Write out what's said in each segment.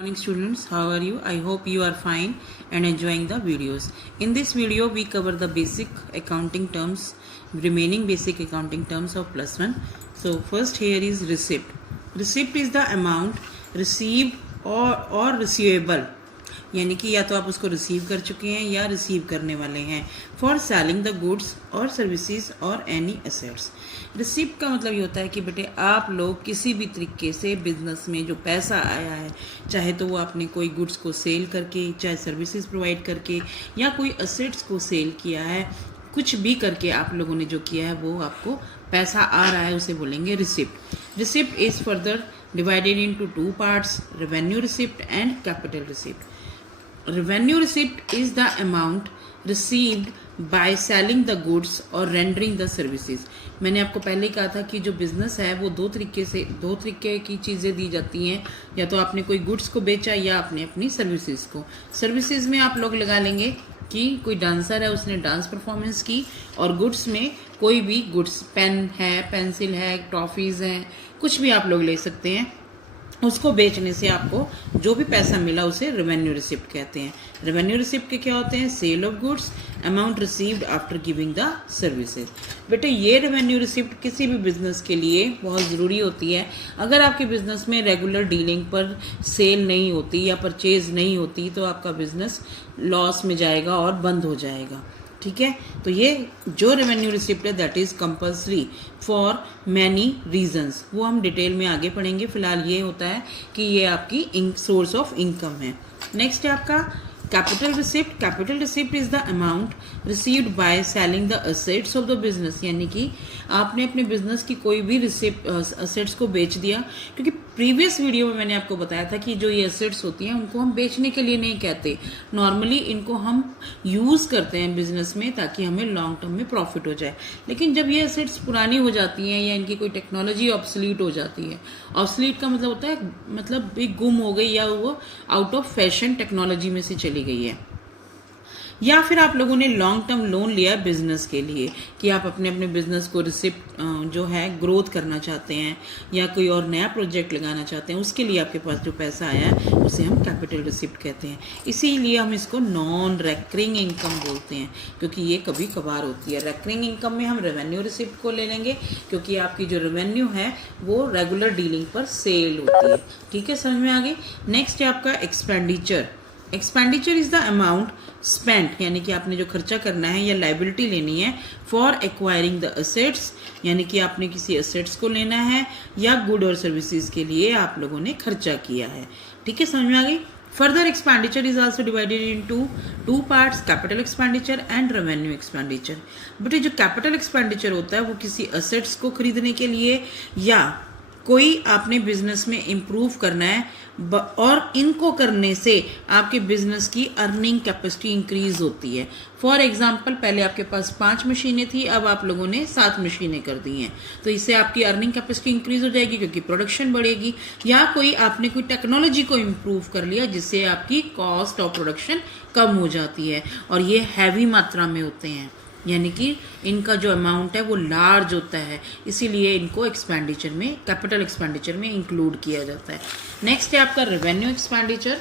Morning students, how are you? I hope you are fine and enjoying the videos. In this video we cover the basic accounting terms, remaining basic accounting terms of plus one. So first here is receipt. Receipt is the amount received or receivable, यानी कि या तो आप उसको receive कर चुके हैं या रिसीव करने वाले हैं फॉर सेलिंग द गुड्स और सर्विसेज और एनी एसेट्स। रिसिप्ट का मतलब ये होता है कि बेटे आप लोग किसी भी तरीके से बिजनेस में जो पैसा आया है, चाहे तो वो आपने कोई गुड्स को सेल करके, चाहे सर्विसेज प्रोवाइड करके या कोई एसेट्स को सेल किया है, कुछ भी करके आप लोगों ने जो किया है वो आपको पैसा आ रहा है, उसे बोलेंगे receipt. Receipt is further divided into two parts, revenue receipt and capital receipt. Revenue receipt is the amount received by selling the goods or rendering the services। मैंने आपको पहले ही कहा था कि जो बिजनेस है वो दो तरीके की चीज़ें दी जाती हैं, या तो आपने कोई गुड्स को बेचा या आपने अपनी सर्विसेज को। सर्विसेज में आप लोग लगा लेंगे कि कोई डांसर है, उसने डांस परफॉर्मेंस की, और गुड्स में कोई भी गुड्स, पेन है, पेंसिल है, टॉफ़ीज़ हैं, कुछ भी आप लोग ले सकते हैं। उसको बेचने से आपको जो भी पैसा मिला उसे रेवेन्यू रिसिप्ट कहते हैं। रेवेन्यू रिसिप्ट के क्या होते हैं? Sale of goods, amount received after giving the services. बेटे ये रेवेन्यू रिसिप्ट किसी भी बिजनेस के लिए बहुत ज़रूरी होती है। अगर आपके बिजनेस में रेगुलर डीलिंग पर सेल नहीं होती या परचेज नहीं होती तो आपका बिजनेस लॉस में जाएगा और बंद हो जाएगा। ठीक है, तो ये जो रेवेन्यू रिसिप्ट है that is compulsory for many reasons, वो हम डिटेल में आगे पढ़ेंगे। फिलहाल ये होता है कि ये आपकी सोर्स ऑफ इनकम है। नेक्स्ट है आपका capital receipt. Capital receipt is the amount received by selling the assets of the business, यानी कि आपने अपने बिजनेस की कोई भी असेट्स को बेच दिया। क्योंकि प्रीवियस वीडियो में मैंने आपको बताया था कि जो ये असेट्स होती हैं उनको हम बेचने के लिए नहीं कहते, नॉर्मली इनको हम यूज़ करते हैं बिजनेस में ताकि हमें लॉन्ग टर्म में प्रॉफिट हो जाए। लेकिन जब ये असेट्स पुरानी हो जाती हैं या इनकी कोई टेक्नोलॉजी ऑब्सलीट हो जाती है, ऑब्सलीट का मतलब होता है मतलब भी गुम हो गई या वो आउट ऑफ फैशन टेक्नोलॉजी में से चली गई है, या फिर आप लोगों ने लॉन्ग टर्म लोन लिया है बिजनेस के लिए कि आप अपने बिजनेस को रिसिप्ट जो है ग्रोथ करना चाहते हैं या कोई और नया प्रोजेक्ट लगाना चाहते हैं, उसके लिए आपके पास जो पैसा आया है उसे हम कैपिटल रिसिप्ट कहते हैं। इसीलिए हम इसको नॉन रेकरिंग इनकम बोलते हैं, क्योंकि ये कभी कभार होती है। रेकरिंग इनकम में हम रेवेन्यू रिसिप्ट को ले लेंगे क्योंकि आपकी जो रेवेन्यू है वो रेगुलर डीलिंग पर सेल होती है। ठीक है, समझ में आ गई। नेक्स्ट है आपका expenditure. Expenditure is the amount spent, यानी कि आपने जो खर्चा करना है या लाइबिलिटी लेनी है फॉर एक्वायरिंग द असेट्स, यानी कि आपने किसी असेट्स को लेना है या गुड और सर्विसेज के लिए आप लोगों ने खर्चा किया है। ठीक है, समझ में आ गई। Further expenditure is also divided into two parts, capital expenditure and revenue expenditure. But जो कैपिटल एक्सपेंडिचर होता है वो किसी असेट्स को खरीदने के लिए या कोई आपने बिजनेस में इम्प्रूव करना है, और इनको करने से आपके बिजनेस की अर्निंग कैपेसिटी इंक्रीज होती है। फॉर एग्जांपल, पहले आपके पास 5 मशीनें थी, अब आप लोगों ने 7 मशीनें कर दी हैं, तो इससे आपकी अर्निंग कैपेसिटी इंक्रीज हो जाएगी क्योंकि प्रोडक्शन बढ़ेगी। या कोई आपने कोई टेक्नोलॉजी को इम्प्रूव कर लिया जिससे आपकी कॉस्ट ऑफ प्रोडक्शन कम हो जाती है, और ये हैवी मात्रा में होते हैं, यानी कि इनका जो अमाउंट है वो लार्ज होता है, इसीलिए इनको एक्सपेंडिचर में, कैपिटल एक्सपेंडिचर में इंक्लूड किया जाता है। नेक्स्ट है आपका revenue expenditure.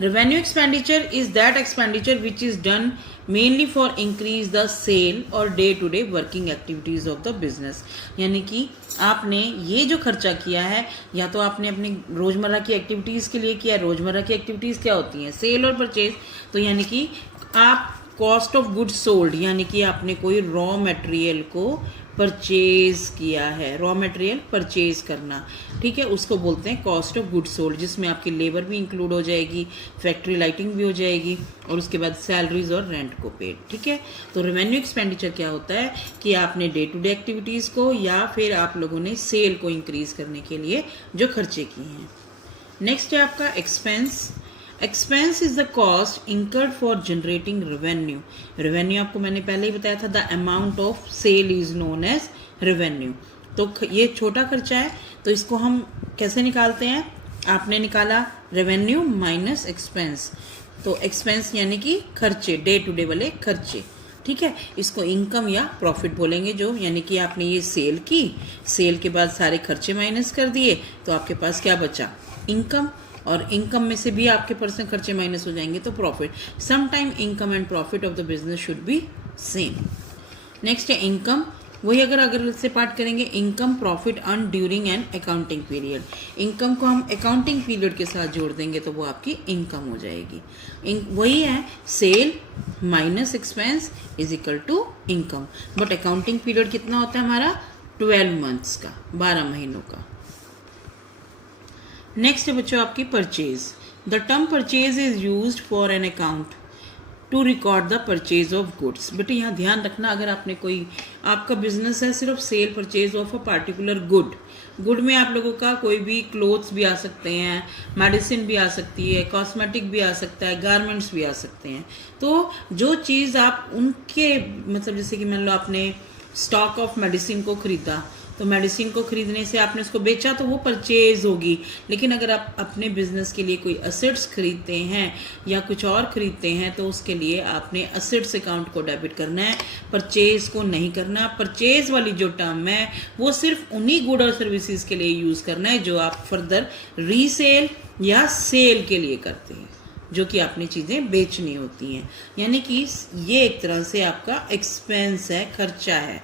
Revenue expenditure is that expenditure which is done mainly for increase the sale और day to day working activities of the business, यानी कि आपने ये जो खर्चा किया है या तो आपने अपनी रोजमर्रा की एक्टिविटीज़ के लिए किया। रोजमर्रा की एक्टिविटीज़ क्या होती हैं? सेल और परचेज। तो यानी कि आप कॉस्ट ऑफ गुड्स सोल्ड, यानी कि आपने कोई रॉ मटेरियल को परचेज किया है, रॉ मटेरियल परचेज करना, ठीक है, उसको बोलते हैं कॉस्ट ऑफ गुड्स सोल्ड, जिसमें आपकी लेबर भी इंक्लूड हो जाएगी, फैक्ट्री लाइटिंग भी हो जाएगी, और उसके बाद सैलरीज और रेंट को पेड। ठीक है, तो रेवेन्यू एक्सपेंडिचर क्या होता है कि आपने डे टू डे एक्टिविटीज़ को या फिर आप लोगों ने सेल को इंक्रीज करने के लिए जो खर्चे किए हैं। नेक्स्ट है आपका expense. Expense is the cost incurred for generating revenue. Revenue आपको मैंने पहले ही बताया था, the amount of sale is known as revenue. तो ये छोटा खर्चा है, तो इसको हम कैसे निकालते हैं? आपने निकाला रेवेन्यू माइनस एक्सपेंस, तो एक्सपेंस यानी कि खर्चे, डे टू डे वाले खर्चे। ठीक है, इसको इनकम या प्रॉफिट बोलेंगे, जो यानी कि आपने ये सेल की, सेल के बाद सारे खर्चे माइनस कर दिए तो आपके पास क्या बचा? इनकम। और इनकम में से भी आपके पर्सनल खर्चे माइनस हो जाएंगे तो profit. Some time income and profit of the business should be same. Next है इनकम. वही अगर से पार्ट करेंगे, income profit earn during an accounting period. Income को हम अकाउंटिंग पीरियड के साथ जोड़ देंगे तो वो आपकी इनकम हो जाएगी. वही है sale minus expense is equal to income. But accounting period कितना होता है हमारा? 12 मंथ्स का, 12 महीनों का. नेक्स्ट है बच्चों आपकी purchase. The term purchase is used for an account to record the purchase of goods. बेटे यहाँ ध्यान रखना, अगर आपने कोई आपका बिजनेस है सिर्फ cell purchase of a particular good में आप लोगों का कोई भी क्लोथ्स भी आ सकते हैं, मेडिसिन भी आ सकती है, कॉस्मेटिक भी आ सकता है, गारमेंट्स भी आ सकते हैं. तो जो चीज़ आप उनके मतलब जैसे कि मान लो आपने स्टॉक ऑफ मेडिसिन को खरीदा, तो मेडिसिन को खरीदने से आपने उसको बेचा तो वो परचेज होगी. लेकिन अगर आप अपने बिजनेस के लिए कोई असेट्स खरीदते हैं या कुछ और खरीदते हैं तो उसके लिए आपने असेट्स अकाउंट को डेबिट करना है, परचेज को नहीं करना. परचेज वाली जो टर्म है वो सिर्फ उन्हीं गुड और सर्विसेज के लिए यूज़ करना है जो आप फर्दर रीसेल या सेल के लिए करते हैं, जो कि आपने चीज़ें बेचनी होती हैं. यानी कि ये एक तरह से आपका एक्सपेंस है, खर्चा है.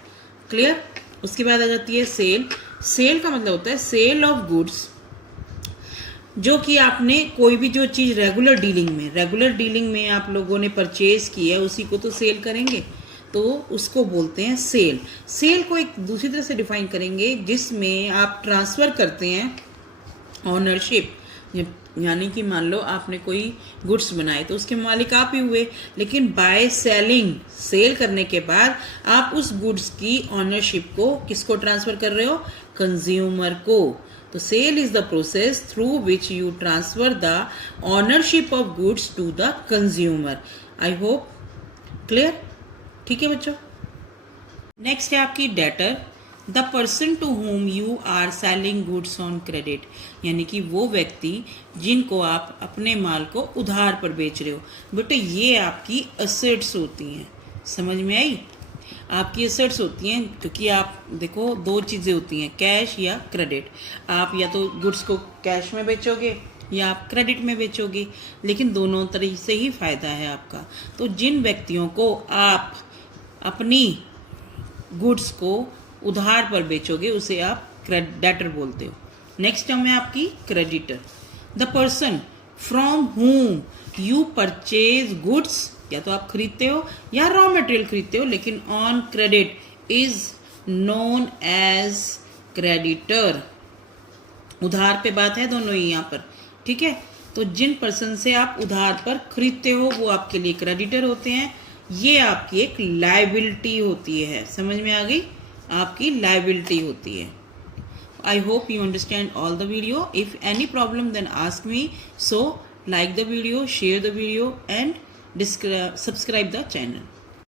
क्लियर? उसके बाद आ जाती है सेल. सेल का मतलब होता है सेल ऑफ गुड्स, जो कि आपने कोई भी जो चीज़ रेगुलर डीलिंग में आप लोगों ने परचेज की है उसी को तो सेल करेंगे, तो उसको बोलते हैं सेल. सेल को एक दूसरी तरह से डिफाइन करेंगे जिसमें आप ट्रांसफ़र करते हैं ऑनरशिप. यानी कि मान लो आपने कोई गुड्स बनाए तो उसके मालिक आप ही हुए, लेकिन बाय सेल करने के बाद आप उस गुड्स की ऑनरशिप को किसको ट्रांसफ़र कर रहे हो? कंज्यूमर को. तो sale is the process through which you transfer the ownership of goods to the consumer. I hope clear. ठीक है बच्चों. नेक्स्ट है आपकी debtor. The person to whom you are selling goods on credit. यानी कि वो व्यक्ति जिनको आप अपने माल को उधार पर बेच रहे हो. बेटे ये आपकी असेट्स होती हैं. समझ में आई? आपकी असेट्स होती हैं क्योंकि आप देखो दो चीज़ें होती हैं, कैश या क्रेडिट. आप या तो गुड्स को कैश में बेचोगे या आप क्रेडिट में बेचोगे, लेकिन दोनों तरीके से ही फ़ायदा है आपका. तो जिन व्यक्तियों को आप अपनी गुड्स को उधार पर बेचोगे उसे आप डेटर बोलते हो. नेक्स्ट टर्म है आपकी creditor. The person from whom you purchase goods, या तो आप खरीदते हो या रॉ मटेरियल खरीदते हो, लेकिन on credit is known as creditor. उधार पे बात है दोनों ही यहाँ पर. ठीक है. तो जिन पर्सन से आप उधार पर खरीदते हो वो आपके लिए क्रेडिटर होते हैं. ये आपकी एक लायबिलिटी होती है. समझ में आ गई? आपकी लायबिलिटी होती है. I hope you understand all the video. If any problem then ask me. So like the video, share the video and subscribe the channel.